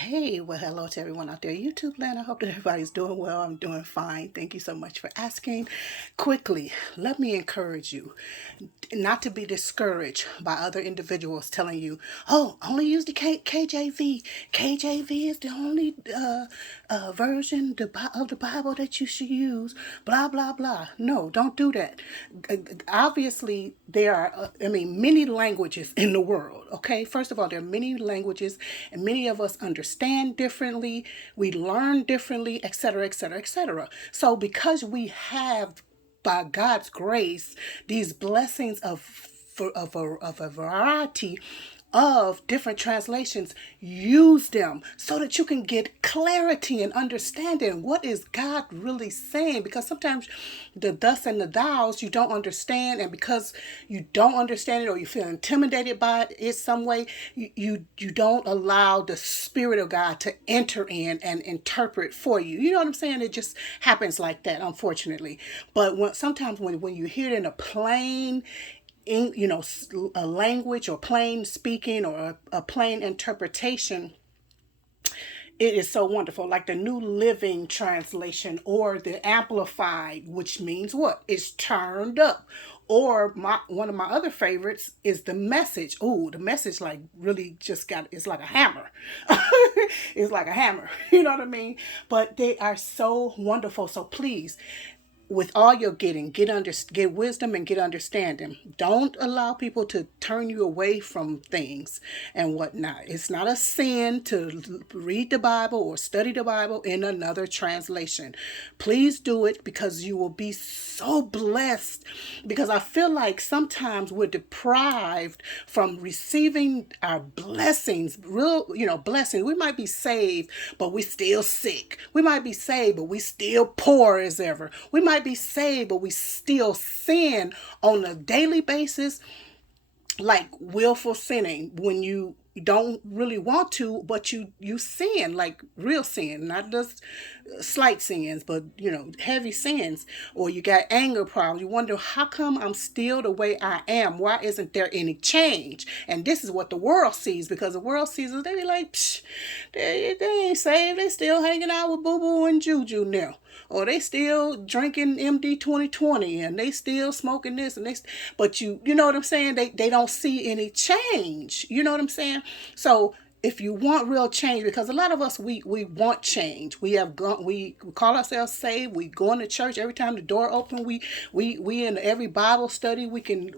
Hey, well, hello to everyone out there, YouTube land. I hope that everybody's doing well. I'm doing fine. Thank you so much for asking. Quickly, let me encourage you not to be discouraged by other individuals telling you, oh, only use the KJV. KJV is the only version of the Bible that you should use, blah, blah, blah. No, don't do that. Obviously, there are, many languages in the world, okay? First of all, there are many languages, and many of us understand differently, we learn differently, etc., etc., etc. So because we have, by God's grace, these blessings of a variety of different translations, use them so that you can get clarity and understanding. What is God really saying? Because sometimes the thus and the thous you don't understand, and because you don't understand it or you feel intimidated by it some way, you don't allow the Spirit of God to enter in and interpret for you. You know what I'm saying? It just happens like that, unfortunately. But sometimes when you hear it in a plain, a language or plain speaking or a plain interpretation, it is so wonderful. Like the New Living Translation or the Amplified, which means what? It's turned up. Or one of my other favorites is the Message. Oh, the Message like really just got, it's like a hammer. It's like a hammer. You know what I mean? But they are so wonderful. So please, with all you're getting, get wisdom and get understanding. Don't allow people to turn you away from things and whatnot. It's not a sin to read the Bible or study the Bible in another translation. Please do it, because you will be so blessed. Because I feel like sometimes we're deprived from receiving our blessings, real, blessings. We might be saved, but we still sick. We might be saved, but we still poor as ever. We might be saved, but we still sin on a daily basis, like willful sinning when you don't really want to, but you sin, like real sin, not just slight sins, but heavy sins. Or you got anger problems, you wonder, how come I'm still the way I am? Why isn't there any change? And this is what the world sees, because the world sees us, they be like, psh, they ain't saved, they still hanging out with boo boo and juju now, or they still drinking MD 2020, and they still smoking this, and but you know what I'm saying, they don't see any change. You know what I'm saying? So if you want real change, because a lot of us, we want change. We call ourselves saved. We going to church every time the door open. We in every Bible study we can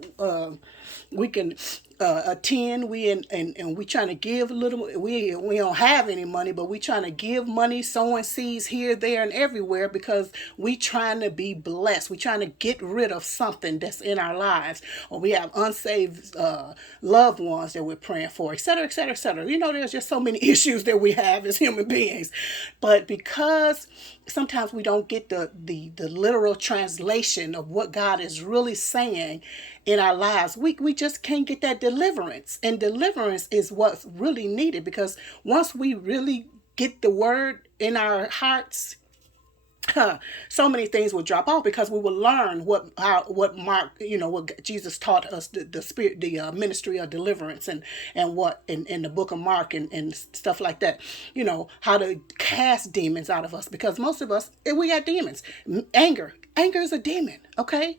attend. And we trying to give a little. We don't have any money, but we trying to give money, sowing seeds here, there, and everywhere, because we trying to be blessed. We trying to get rid of something that's in our lives, or we have unsaved loved ones that we're praying for, etc., etc., etc. There's just so many issues that we have as human beings, but because sometimes we don't get the literal translation of what God is really saying in our lives, we just can't get that deliverance. And deliverance is what's really needed, because once we really get the word in our hearts, so many things will drop off, because we will learn what Mark, what Jesus taught us, the spirit, the ministry of deliverance, and what in the book of Mark, and stuff like that. How to cast demons out of us, because most of us, we got demons. Anger is a demon. Okay.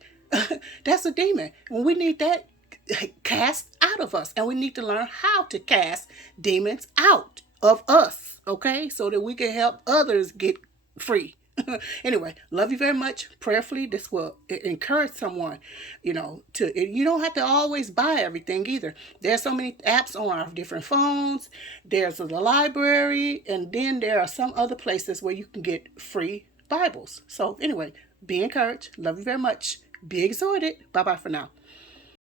That's a demon. When we need that cast out of us, and we need to learn how to cast demons out of us, okay, so that we can help others get free. Anyway, love you very much. Prayerfully, this will encourage someone, you don't have to always buy everything either. There's so many apps on our different phones. There's the library, and then there are some other places where you can get free Bibles. So anyway, be encouraged. Love you very much. Be exhorted. Bye bye for now.